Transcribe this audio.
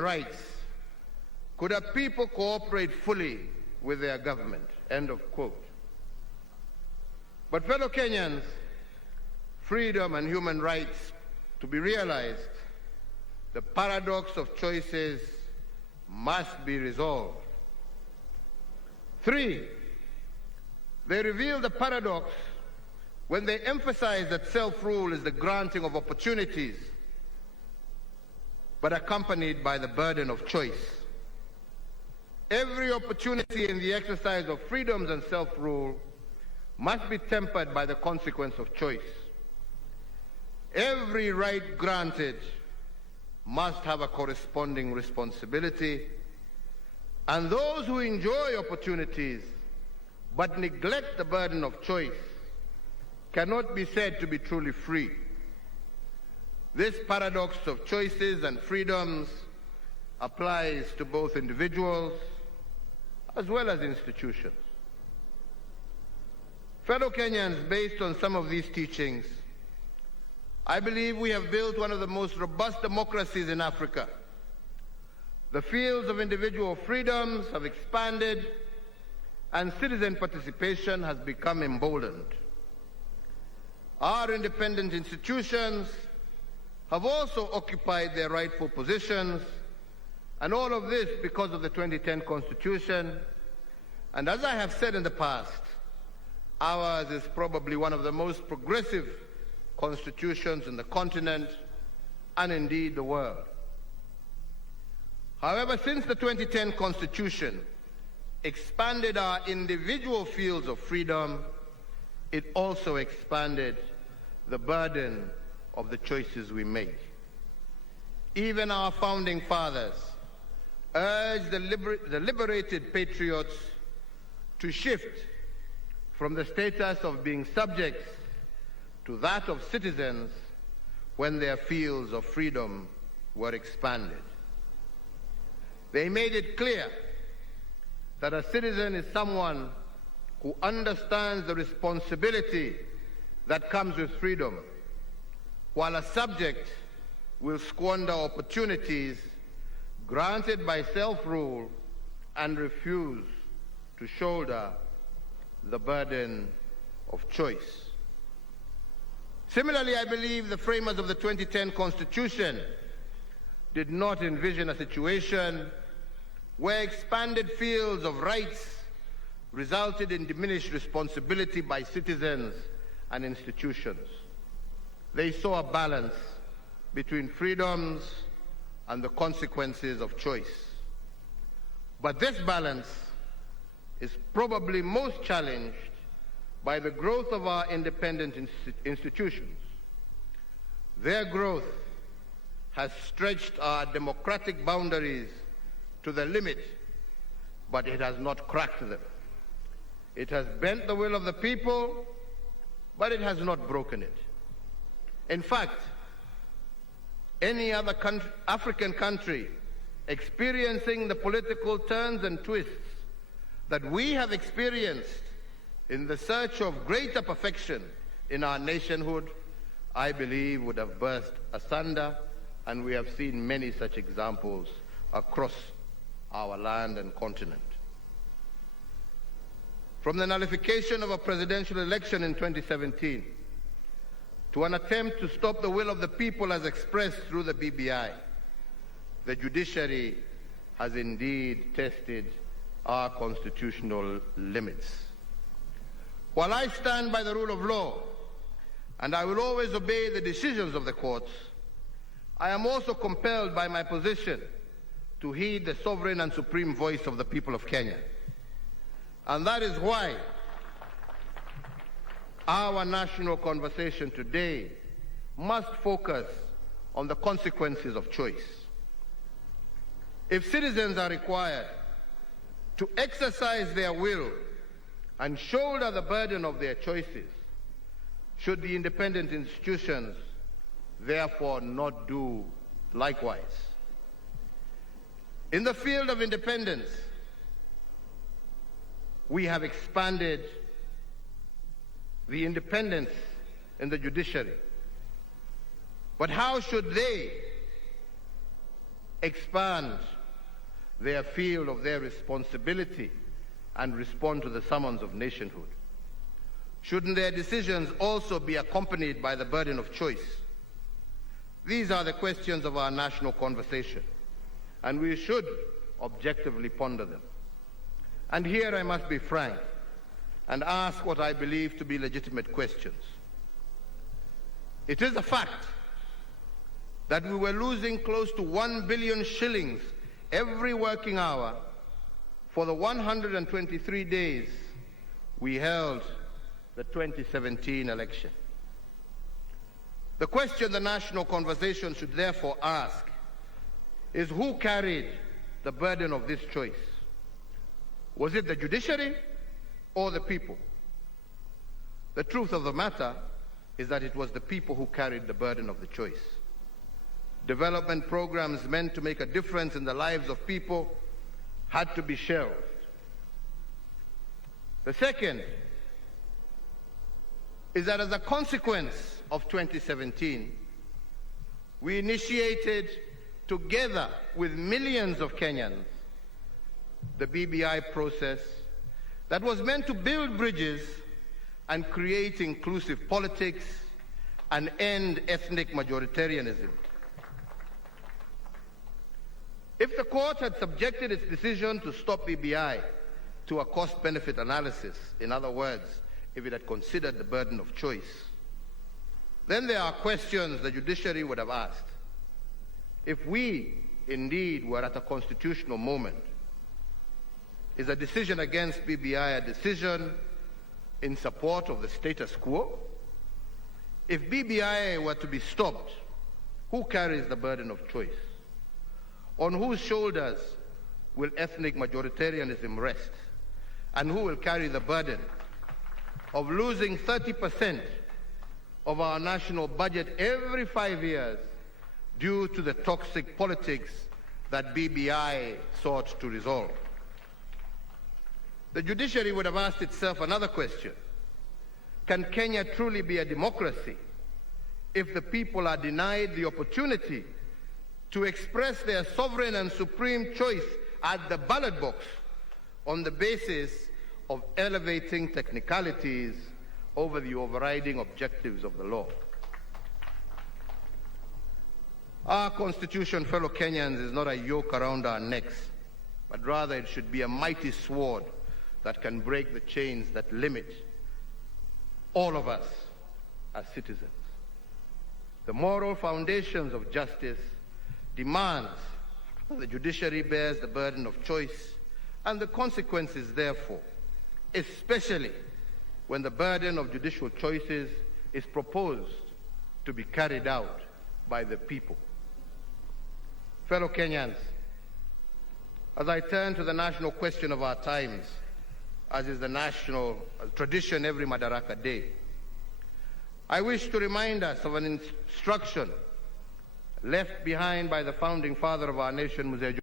human rights could a people cooperate fully with their government, end of quote. But fellow Kenyans, freedom and human rights to be realized, the paradox of choices must be resolved. 3, they reveal the paradox when they emphasize that self-rule is the granting of opportunities, but accompanied by the burden of choice. Every opportunity in the exercise of freedoms and self-rule must be tempered by the consequence of choice. Every right granted must have a corresponding responsibility, and those who enjoy opportunities but neglect the burden of choice cannot be said to be truly free. This paradox of choices and freedoms applies to both individuals as well as institutions. Fellow Kenyans, based on some of these teachings, I believe we have built one of the most robust democracies in Africa. The fields of individual freedoms have expanded and citizen participation has become emboldened. Our independent institutions have also occupied their rightful positions, and all of this because of the 2010 Constitution. And as I have said in the past, ours is probably one of the most progressive constitutions in the continent and indeed the world. However, since the 2010 Constitution expanded our individual fields of freedom, it also expanded the burden of the choices we make. Even our founding fathers urged the liberated patriots to shift from the status of being subjects to that of citizens when their fields of freedom were expanded. They made it clear that a citizen is someone who understands the responsibility that comes with freedom, while a subject will squander opportunities granted by self-rule and refuse to shoulder the burden of choice. Similarly, I believe the framers of the 2010 Constitution did not envision a situation where expanded fields of rights resulted in diminished responsibility by citizens and institutions. They saw a balance between freedoms and the consequences of choice. But this balance is probably most challenged by the growth of our independent institutions. Their growth has stretched our democratic boundaries to the limit, but it has not cracked them. It has bent the will of the people, but it has not broken it. In fact, any other African country experiencing the political turns and twists that we have experienced in the search of greater perfection in our nationhood, I believe would have burst asunder, and we have seen many such examples across our land and continent. From the nullification of a presidential election in 2017 to an attempt to stop the will of the people as expressed through the BBI, the judiciary has indeed tested our constitutional limits. While I stand by the rule of law, and I will always obey the decisions of the courts, I am also compelled by my position to heed the sovereign and supreme voice of the people of Kenya. And that is why our national conversation today must focus on the consequences of choice. If citizens are required to exercise their will and shoulder the burden of their choices, should the independent institutions therefore not do likewise? In the field of independence, we have expanded the independence in the judiciary. But how should they expand their field of their responsibility and respond to the summons of nationhood? Shouldn't their decisions also be accompanied by the burden of choice? These are the questions of our national conversation, and we should objectively ponder them. And here I must be frank and ask what I believe to be legitimate questions. It is a fact that we were losing close to 1 billion shillings every working hour for the 123 days we held the 2017 election. The question the national conversation should therefore ask is who carried the burden of this choice? Was it the judiciary or the people? The truth of the matter is that it was the people who carried the burden of the choice. Development programs meant to make a difference in the lives of people had to be shelved. The second is that as a consequence of 2017, we initiated, together with millions of Kenyans, the BBI process that was meant to build bridges and create inclusive politics and end ethnic majoritarianism. If the court had subjected its decision to stop BBI to a cost-benefit analysis, in other words, if it had considered the burden of choice, then there are questions the judiciary would have asked. If we indeed were at a constitutional moment, is a decision against BBI a decision in support of the status quo? If BBI were to be stopped, who carries the burden of choice? On whose shoulders will ethnic majoritarianism rest? And who will carry the burden of losing 30% of our national budget every 5 years due to the toxic politics that BBI sought to resolve? The judiciary would have asked itself another question. Can Kenya truly be a democracy if the people are denied the opportunity to express their sovereign and supreme choice at the ballot box on the basis of elevating technicalities over the overriding objectives of the law? Our Constitution, fellow Kenyans, is not a yoke around our necks, but rather it should be a mighty sword that can break the chains that limit all of us as citizens. The moral foundations of justice demands the judiciary bears the burden of choice and the consequences, therefore, especially when the burden of judicial choices is proposed to be carried out by the people. Fellow Kenyans, as I turn to the national question of our times, as is the national tradition every Madaraka Day, I wish to remind us of an instruction left behind by the founding father of our nation, Mzee